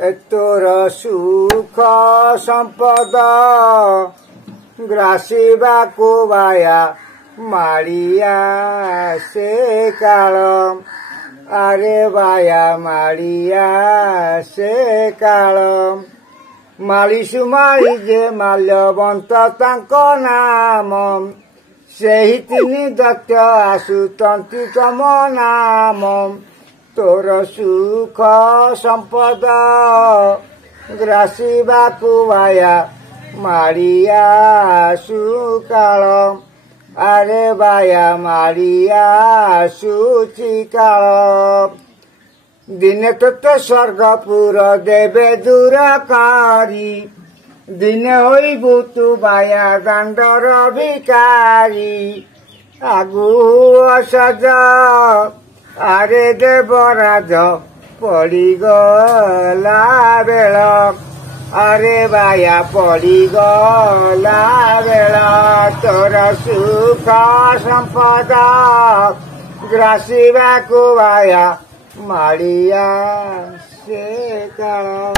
तोर सुख संपद ग्रासिबाकु बाया माड़िया से काल अरे बाया माड़िया से काल मालिसु माली जे माल्यवंत तांको नाम सेहि तिनि दत्त आसुतंती तम नाम तोर सुख संपद ग्रासिबाकु बाया माड़िया सुकाल अरे बाया माड़िया सुचिकाल दिने तो स्वर्गपुर देवे दूरकारी दिने होइबु तु बाया दांडर भिकारी आगु असज अरे देवराज पड़ीगला बेल अरे बाया पड़ीगला बेल तोर सुख संपद ग्रासिबाकु बाया माड़िया से काल।